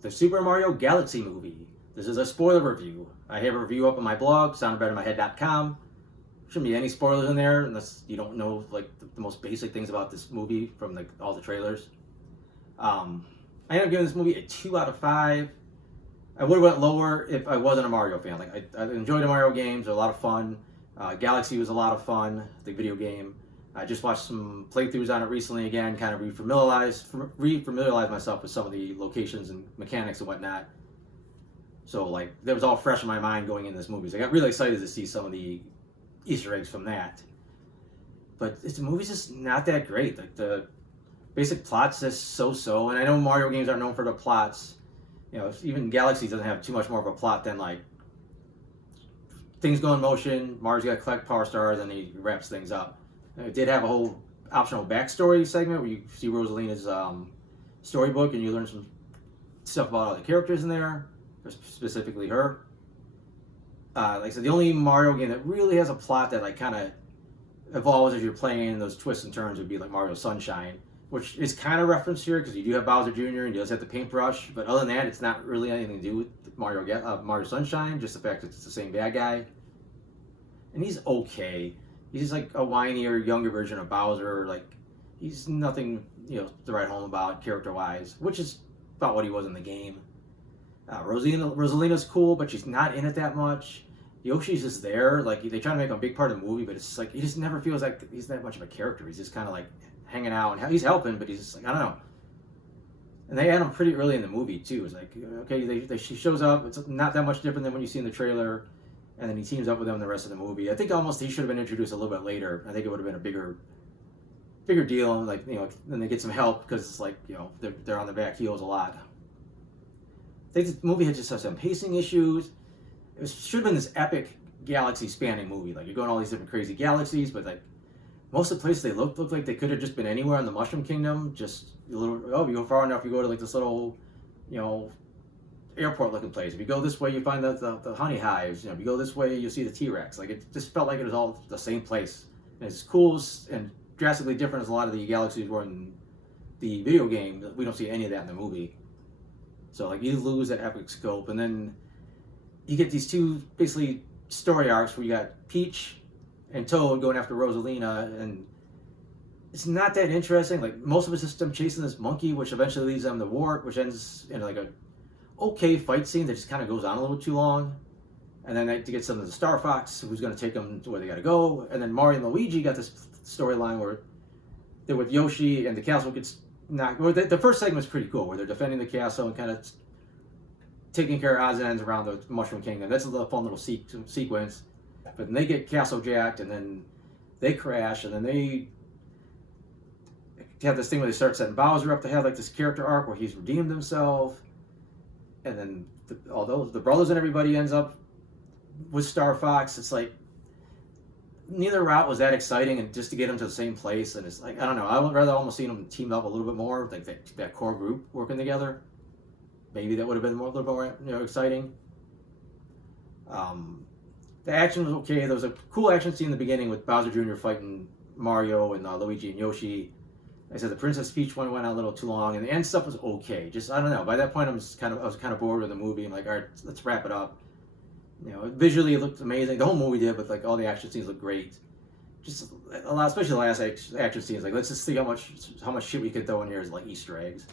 the Super Mario Galaxy movie. This is a spoiler review. I have a review up on my blog, soundedbettermyhead.com. Shouldn't be any spoilers in there unless you don't know like the most basic things about this movie from like all the trailers. I ended up giving this movie a 2 out of 5. I would have went lower if I wasn't a Mario fan. Like I enjoyed the Mario games; they're a lot of fun. Galaxy was a lot of fun, the video game. I just watched some playthroughs on it recently again, kind of re-familiarized myself with some of the locations and mechanics and whatnot. So like that was all fresh in my mind going into this movie. So I got really excited to see some of the Easter eggs from that. But the movie's just not that great. Like the basic plot's just so-so. And I know Mario games aren't known for the plots. You know, even Galaxy doesn't have too much more of a plot than like things go in motion. Mario's got to collect Power Stars, and he wraps things up. It did have a whole optional backstory segment where you see Rosalina's storybook, and you learn some stuff about all the characters in there, specifically her. Like I said, the only Mario game that really has a plot that like kind of evolves as you're playing, those twists and turns, would be like Mario Sunshine, which is kind of referenced here because you do have Bowser Jr. and he does have the paintbrush, but other than that, it's not really anything to do with Mario Sunshine. Just the fact that it's the same bad guy, and he's okay. He's like a whinier, younger version of Bowser. Like he's nothing, to write home about character-wise, which is about what he was in the game. Rosalina's cool, but she's not in it that much. Yoshi's just there. Like they try to make him a big part of the movie, but it's like he just never feels like he's that much of a character. He's just kind of like hanging out, and he's helping, but he's just like, I don't know. And they had him pretty early in the movie too. It's like, okay, she shows up. It's not that much different than when you see in the trailer, and then he teams up with them the rest of the movie. I think almost he should have been introduced a little bit later. I think it would have been a bigger deal, and like then they get some help because it's like they're on the back heels a lot. I think the movie had just some pacing issues. It should have been this epic galaxy-spanning movie. Like you're going all these different crazy galaxies, but like most of the places they look like they could have just been anywhere in the Mushroom Kingdom. Just a little. Oh, you go far enough, you go to like this little, airport-looking place. If you go this way, you find the honey hives. If you go this way, you'll see the T-Rex. Like it just felt like it was all the same place. And it's cool and drastically different as a lot of the galaxies were in the video game. We don't see any of that in the movie. So like you lose that epic scope, and then you get these two basically story arcs where you got Peach and Toad going after Rosalina, and it's not that interesting. Like most of it's just them chasing this monkey, which eventually leads them to Wart, which ends in like a okay fight scene that just kind of goes on a little too long. And then they get some of the Star Fox, who's going to take them to where they got to go. And then Mario and Luigi got this storyline where they're with Yoshi, and the castle gets knocked. Well, the first segment's pretty cool, where they're defending the castle and kind of taking care of odds and ends around the Mushroom Kingdom. That's a fun little sequence. But then they get castle jacked, and then they crash, and then they have this thing where they start setting Bowser up to have like this character arc where he's redeemed himself. And then although the brothers and everybody ends up with Star Fox, it's like neither route was that exciting, and just to get them to the same place, and it's like, I don't know, I would rather almost seen them team up a little bit more, like that core group working together. Maybe that would have been a little more exciting. The action was okay. There was a cool action scene in the beginning with Bowser Jr. fighting Mario and Luigi and Yoshi. Like I said, the Princess Peach one went on a little too long, and the end stuff was okay. Just, I don't know. By that point, I was kind of bored with the movie. I'm like, all right, let's wrap it up. Visually it looked amazing. The whole movie did, but like all the action scenes looked great. Just a lot, especially the last action scenes. Like, let's just see how much shit we could throw in here as like Easter eggs.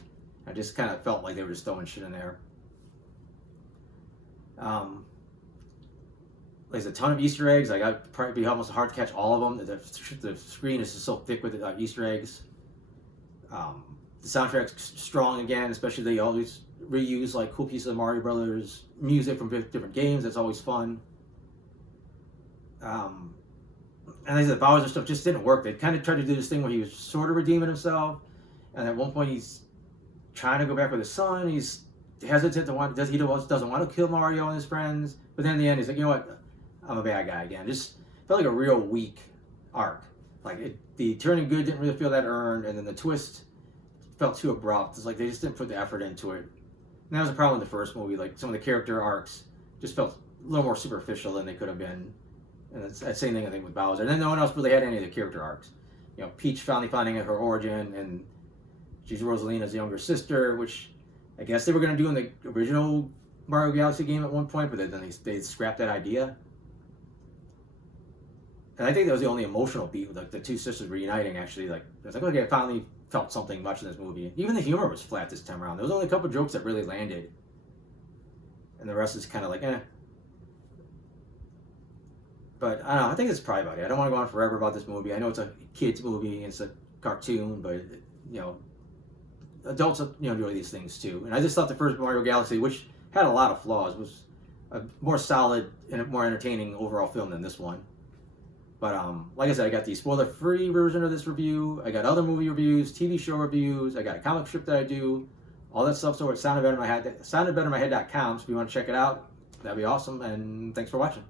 I just kind of felt like they were just throwing shit in there. There's a ton of Easter eggs. Like, I'd probably be almost hard to catch all of them. The screen is just so thick with Easter eggs. The soundtrack's strong again, especially they always reuse like cool pieces of Mario Brothers music from different games. That's always fun. And like I said, the Bowser stuff just didn't work. They kind of tried to do this thing where he was sort of redeeming himself, and at one point he's trying to go back with his son. He's hesitant he doesn't want to kill Mario and his friends, but then in the end he's like, you know what, I'm a bad guy again. Just felt like a real weak arc. Like the turning good didn't really feel that earned, and then the twist felt too abrupt. It's like they just didn't put the effort into it. And that was a problem with the first movie. Like some of the character arcs just felt a little more superficial than they could have been. And it's that same thing I think with Bowser. And then no one else really had any of the character arcs. Peach finally finding her origin, and she's Rosalina's younger sister, which I guess they were going to do in the original Mario Galaxy game at one point, but then they scrapped that idea. And I think that was the only emotional beat, like the two sisters reuniting. Actually, like I was like, okay, I finally felt something much in this movie. Even the humor was flat this time around. There was only a couple jokes that really landed, and the rest is kind of like, eh. But I don't know. I think it's probably about it. I don't want to go on forever about this movie. I know it's a kids movie, it's a cartoon, but you know, adults enjoy these things too. And I just thought the first Mario Galaxy, which had a lot of flaws, was a more solid and a more entertaining overall film than this one. But like I said, I got the spoiler-free version of this review. I got other movie reviews, TV show reviews. I got a comic strip that I do. All that stuff's over at soundedbettermyhead.com. So if you want to check it out, that'd be awesome. And thanks for watching.